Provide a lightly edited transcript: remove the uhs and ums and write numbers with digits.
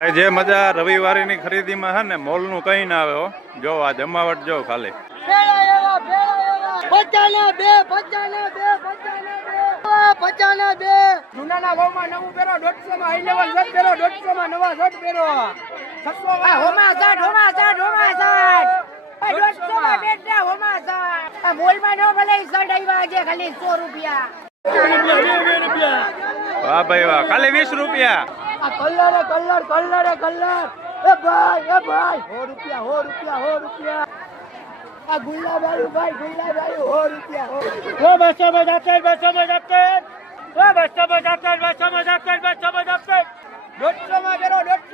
જે મજા રવિવારની ખરીદીમાં છે ને મોલ નું કઈ ના આવે હો. જો આ જમાવટ જો ખાલી જૂનાના ભાવમાં નવું પહેરો 150 માં હાઈ લેવલ શર્ટ પહેરો 150 માં નવા શર્ટ પહેરો 600 માં હોમા શર્ટ 150 માં બેટા હોમા શર્ટ આ મોલમાં નો ભલે શર્ટ આવ્યા આજે ખાલી 100 રૂપિયા વાહ ભાઈ વાહ ખાલી 20 રૂપિયા આ કલર એ ભાઈ 100 રૂપિયા આ ગુલાબાયું ભાઈ 100 રૂપિયા ઓ 250 100 માં પહેરો 150